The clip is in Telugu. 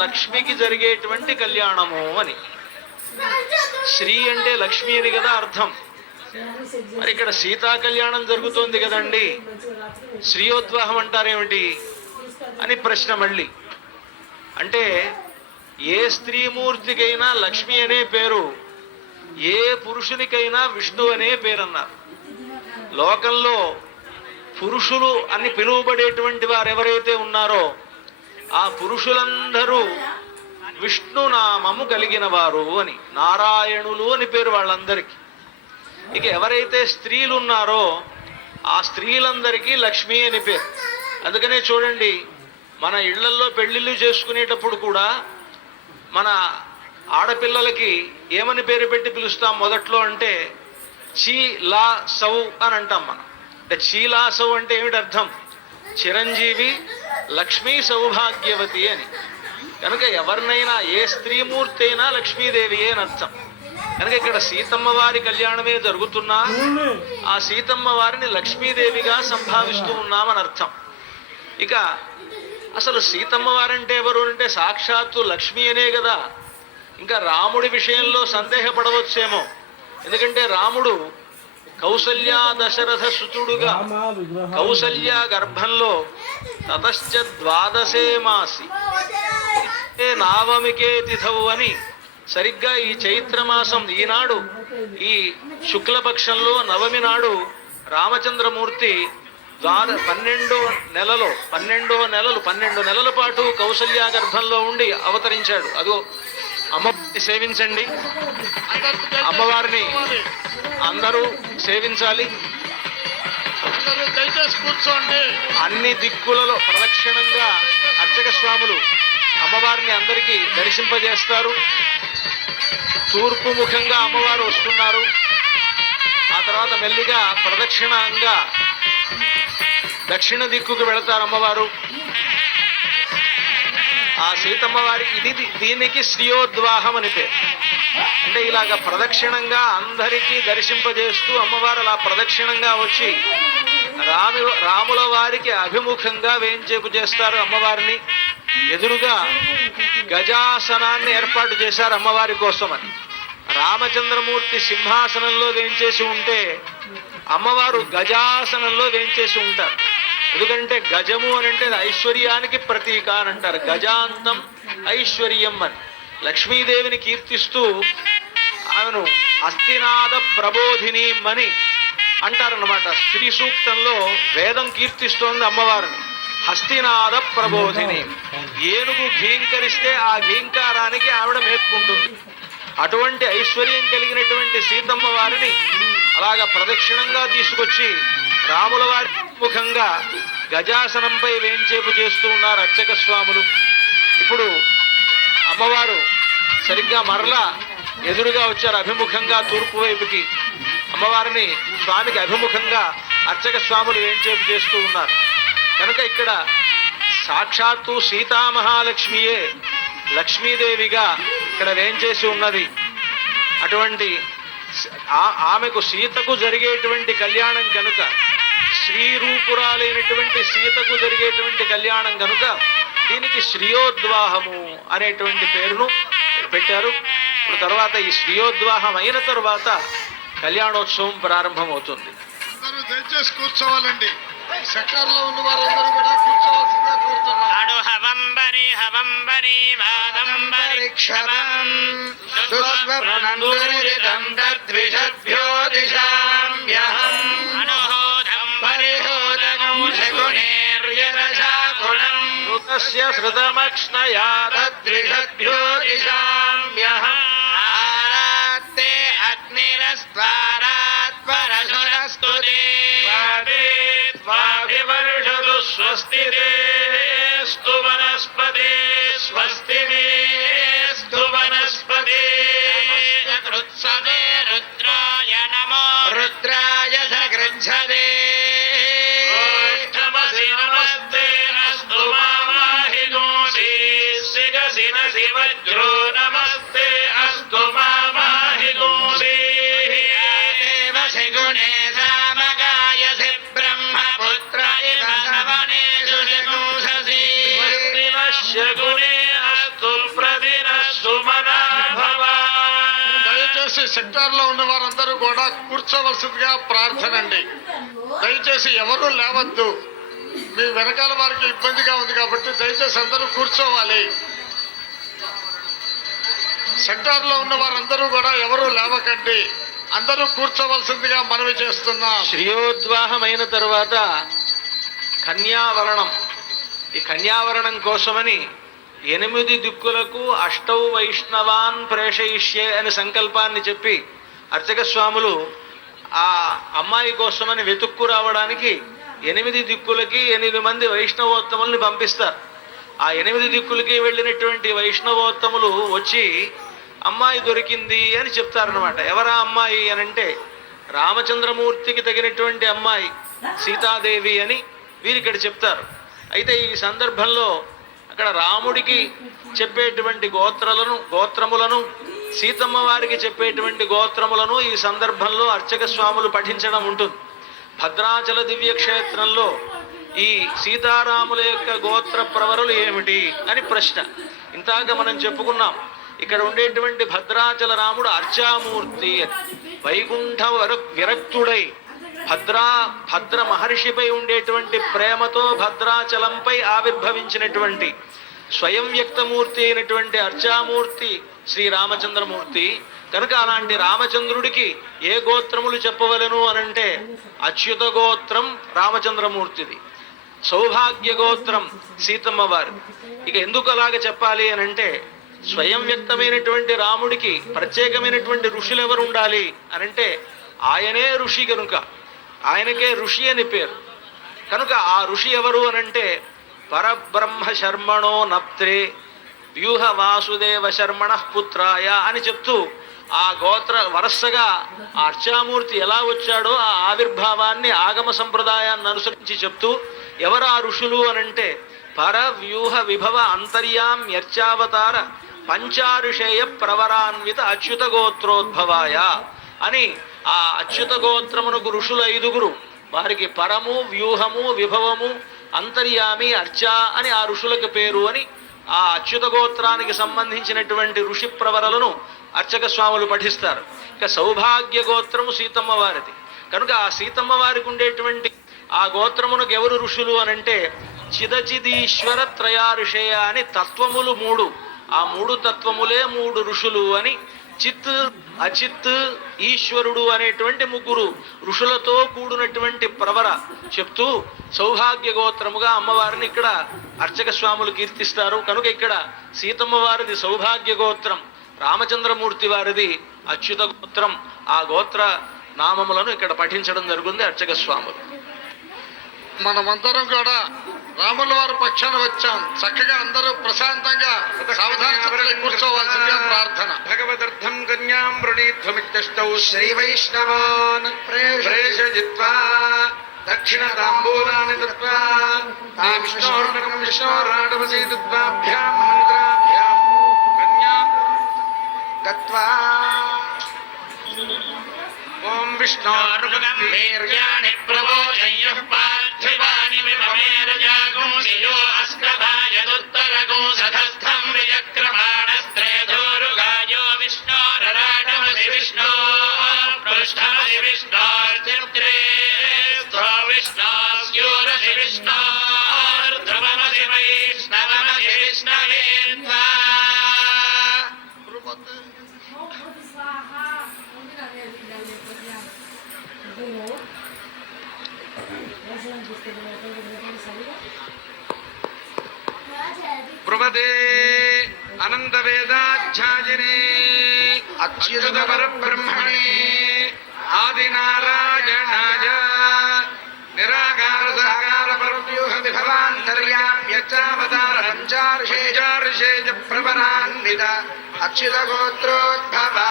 లక్ష్మికి జరిగేటువంటి కళ్యాణము అని. శ్రీ అంటే లక్ష్మి అని కదా అర్థం. మరి ఇక్కడ సీతా కళ్యాణం జరుగుతోంది కదండి. శ్రీయోద్వాహం అంటారేమిటి? అని ప్రశ్న మళ్ళీ. అంటే ఏ స్త్రీమూర్తికైనా లక్ష్మి అనే పేరు ఏ పురుషునికైనా విష్ణు అనే పేరు అన్నారు లోకంలో పురుషులు అని పిలువబడేటువంటి వారు ఎవరైతే ఉన్నారో ఆ పురుషులందరూ విష్ణు నామము కలిగిన వారు అని నారాయణులు అని పేరు వాళ్ళందరికీ. ఇక ఎవరైతే స్త్రీలు ఉన్నారో ఆ స్త్రీలందరికీ లక్ష్మి అని పేరు. అందుకనే చూడండి మన ఇళ్ళల్లో పెళ్ళిళ్ళు చేసుకునేటప్పుడు కూడా మన ఆడపిల్లలకి ఏమని పేరు పెట్టి పిలుస్తాం మొదట్లో అంటే చీ లా సౌ అని అంటాం మనం. అంటే చీలా సౌ అంటే ఏమిటి అర్థం? చిరంజీవి లక్ష్మీ సౌభాగ్యవతి అని. కనుక ఎవరినైనా ఏ స్త్రీమూర్తి అయినా లక్ష్మీదేవి అని అర్థం. కనుక ఇక్కడ సీతమ్మ వారి కళ్యాణమే జరుగుతున్నా ఆ సీతమ్మ వారిని లక్ష్మీదేవిగా సంభావిస్తూ ఉన్నామని అర్థం. ఇక అసలు సీతమ్మ వారంటే ఎవరు అంటే సాక్షాత్తు లక్ష్మి అనే కదా. ఇంకా రాముడి విషయంలో సందేహపడవచ్చేమో. ఎందుకంటే రాముడు కౌసల్య దశరథ సుతుడుగా కౌసల్య గర్భంలో తతశ్చ ద్వాదశే మాసి. నావమికే తిథవు అని సరిగ్గా ఈ చైత్రమాసం ఈనాడు ఈ శుక్లపక్షంలో నవమి నాడు రామచంద్రమూర్తి ద్వాద పన్నెండో నెలలో పన్నెండో నెలలు పన్నెండు నెలల పాటు కౌసల్య గర్భంలో ఉండి అవతరించాడు. అదో అమ్మవారిని సేవించండి. అమ్మవారిని అందరూ సేవించాలి. కూర్చోండి. అన్ని దిక్కులలో ప్రదక్షిణంగా అర్చక స్వాములు అమ్మవారిని అందరికీ దర్శింపజేస్తారు. తూర్పు ముఖంగా అమ్మవారు వస్తున్నారు. ఆ తర్వాత మెల్లిగా ప్రదక్షిణంగా దక్షిణ దిక్కుకు వెళతారు అమ్మవారు. ఆ సీతమ్మ వారి ఇది దీనికి శ్రీయోద్వాహం అని పేరు. అంటే ఇలాగ ప్రదక్షిణంగా అందరికీ దర్శింపజేస్తూ అమ్మవారు అలా ప్రదక్షిణంగా వచ్చి రాము రాముల వారికి అభిముఖంగా వేయించేపు చేస్తారు అమ్మవారిని. ఎదురుగా గజాసనాన్ని ఏర్పాటు చేశారు అమ్మవారి కోసం అని రామచంద్రమూర్తి సింహాసనంలో వేయించేసి ఉంటే అమ్మవారు గజాసనంలో వేయించేసి ఉంటారు. ఎందుకంటే గజము అని అంటే ఐశ్వర్యానికి ప్రతీక అని అంటారు. గజాంతం ఐశ్వర్యం అని. లక్ష్మీదేవిని కీర్తిస్తూ ఆమెను అస్థినాథ ప్రబోధిని అని అంటారనమాట స్త్రీ సూక్తంలో వేదం కీర్తిస్తోంది అమ్మవారిని. హస్తినాథ ప్రబోధిని. ఏనుగు ఘీంకరిస్తే ఆ ఘీంకారానికి ఆవిడ మేపుకుంటుంది. అటువంటి ఐశ్వర్యం కలిగినటువంటి సీతమ్మ వారిని అలాగా ప్రదక్షిణంగా తీసుకొచ్చి రాముల వారి ముఖంగా గజాసనంపై వేంచేపు చేస్తూ ఉన్నారు అర్చక స్వాములు. ఇప్పుడు అమ్మవారు సరిగ్గా మరలా ఎదురుగా వచ్చారు అభిముఖంగా తూర్పు వైపుకి. అమ్మవారిని స్వామికి అభిముఖంగా అర్చక స్వాములు వేంచేపు చేస్తూ ఉన్నారు. కనుక ఇక్కడ సాక్షాత్తు సీతామహాలక్ష్మియే లక్ష్మీదేవిగా ఇక్కడ వేంచేసి ఉన్నది. అటువంటి ఆ- ఆమెకు సీతకు జరిగేటువంటి కళ్యాణం కనుక శ్రీరూపురాలైనటువంటి సీతకు జరిగేటువంటి కళ్యాణం కనుక దీనికి శ్రీయోద్వాహము అనేటువంటి పేరును పెట్టారు. ఇప్పుడు తర్వాత ఈ శ్రీయోద్వాహం అయిన తరువాత కళ్యాణోత్సవం ప్రారంభమవుతుంది. అందరూ దయచేసి కూర్చోవాలండి. ఉన్న వారందరూ కూడా అణు హవంబరి హవంబరి వాదంబరి క్షవం तस्य श्रुतमक्ष्णया तद्विषद्भ्यो दिशाम्यः आरात्ते अग्निरस्त्वा त्रिगुणे सामगायसि ब्रह्मपुत्र దయచేసి సెక్టార్లో ఉన్న వారందరూ కూడా కూర్చోవలసిందిగా ప్రార్థనండి. దయచేసి ఎవరు లేవద్దు. మీ వెనకాల వారికి ఇబ్బందిగా ఉంది కాబట్టి దయచేసి అందరూ కూర్చోవాలి. సెక్టార్లో ఉన్న వారందరూ కూడా ఎవరు లేవకండి. అందరూ కూర్చోవలసిందిగా మనవి చేస్తున్నాం. శ్రియోద్వాహమైన తర్వాత కన్యావరణం. ఈ కన్యావరణం కోసమని ఎనిమిది దిక్కులకు అష్టౌ వైష్ణవాన్ ప్రేషయిష్యే అనే సంకల్పాన్ని చెప్పి అర్చక స్వాములు ఆ అమ్మాయి కోసమని వెతుక్కు రావడానికి ఎనిమిది దిక్కులకి ఎనిమిది మంది వైష్ణవోత్తముల్ని పంపిస్తారు. ఆ ఎనిమిది దిక్కులకి వెళ్ళినటువంటి వైష్ణవోత్తములు వచ్చి అమ్మాయి దొరికింది అని చెప్తారనమాట ఎవరా అమ్మాయి అని అంటే రామచంద్రమూర్తికి తగినటువంటి అమ్మాయి సీతాదేవి అని వీరు ఇక్కడ చెప్తారు. అయితే ఈ సందర్భంలో అక్కడ రాముడికి చెప్పేటువంటి గోత్రలను గోత్రములను సీతమ్మ వారికి చెప్పేటువంటి గోత్రములను ఈ సందర్భంలో అర్చక స్వాములు పఠించడం ఉంటుంది. భద్రాచల దివ్యక్షేత్రంలో ఈ సీతారాముల యొక్క గోత్ర ప్రవరులు ఏమిటి అని ప్రశ్న. ఇంతాక మనం చెప్పుకున్నాం. ఇక్కడ ఉండేటువంటి భద్రాచల రాముడు అర్చామూర్తి వైకుంఠ విరక్తుడై భద్రా భద్ర మహర్షిపై ఉండేటువంటి ప్రేమతో భద్రాచలంపై ఆవిర్భవించినటువంటి స్వయం వ్యక్తమూర్తి అయినటువంటి అర్చామూర్తి శ్రీరామచంద్రమూర్తి కనుక అలాంటి రామచంద్రుడికి ఏ గోత్రములు చెప్పవలను అనంటే అచ్యుత గోత్రం రామచంద్రమూర్తిది. సౌభాగ్య గోత్రం సీతమ్మ వారు ఇక ఎందుకు అలాగ చెప్పాలి అనంటే స్వయం వ్యక్తమైనటువంటి రాముడికి ప్రత్యేకమైనటువంటి ఋషులు ఎవరు ఉండాలి అనంటే ఆయనే ఋషి కనుక ఆయనకే ఋషి అని పేరు. కనుక ఆ ఋషి ఎవరు అనంటే పరబ్రహ్మ శర్మణో నప్త్రే వ్యూహ వాసుదేవ శర్మణ పుత్రాయ అని చెప్తూ ఆ గోత్ర వరసగా ఆ అర్చామూర్తి ఎలా వచ్చాడో ఆ ఆవిర్భావాన్ని ఆగమ సంప్రదాయాన్ని అనుసరించి చెప్తూ ఎవరు ఆ ఋషులు అనంటే పర వ్యూహ విభవ అంతర్యామ్యర్చావతార పంచారుషేయ ప్రవరాన్విత అచ్యుత గోత్రోద్భవాయ అని ఆ అచ్యుత గోత్రమునకు ఋషులు ఐదుగురు. వారికి పరము వ్యూహము విభవము అంతర్యామి అర్చ అని ఆ ఋషులకు పేరు అని ఆ అచ్యుత గోత్రానికి సంబంధించినటువంటి ఋషి ప్రవరలను అర్చక స్వాములు పఠిస్తారు. ఇక సౌభాగ్య గోత్రము సీతమ్మ వారిది. కనుక ఆ సీతమ్మ వారికి ఉండేటువంటి ఆ గోత్రమునకు ఎవరు ఋషులు అనంటే చిదచిదీశ్వర త్రయారుషేయ అని తత్వములు మూడు. ఆ మూడు తత్వములే మూడు ఋషులు అని చిత్ అచిత్ ఈశ్వరుడు అనేటువంటి ముగ్గురు ఋషులతో కూడినటువంటి ప్రవర చెప్తూ సౌభాగ్య గోత్రముగా అమ్మవారిని ఇక్కడ అర్చక స్వాములు కీర్తిస్తారు. కనుక ఇక్కడ సీతమ్మ వారిది సౌభాగ్య గోత్రం రామచంద్రమూర్తి వారిది అచ్యుత గోత్రం. ఆ గోత్ర నామములను ఇక్కడ పఠించడం జరుగుతుంది అర్చక స్వాములు మనమందరం కూడా రాముల వారి పక్షాన వచ్చాం చక్కగా అందరూ ప్రశాంతంగా సావధాన కూర్చోవాల్సిందిగా ప్రార్థన భగవదర్థం కన్యాం వృణీధ్వమిత్యష్టౌ శ్రీవైష్ణవాన్ ప్రేషయిత్వా దక్షిణ తాంబూలాని దత్వా తే విష్ణోర్నకం విష్ణోరాడవసీ దత్వాభ్యాం మంత్రాభ్యాం కన్యాం గత్వా ఓం విష్ణోర్గంభీర్యాణి ప్రబోధయ్యః పార్థివాని విమమేరజాగూంసియో భవదే అనంత వేదాధ్యాయనే అచ్యుత పరబ్రహ్మణే ఆదినారాయణాయ నిరాకార సాకార పరవ్యూహ విభవాంతర్యామ్యచావతార ప్రవరాన్విత అచ్యుత గోత్రోద్భవా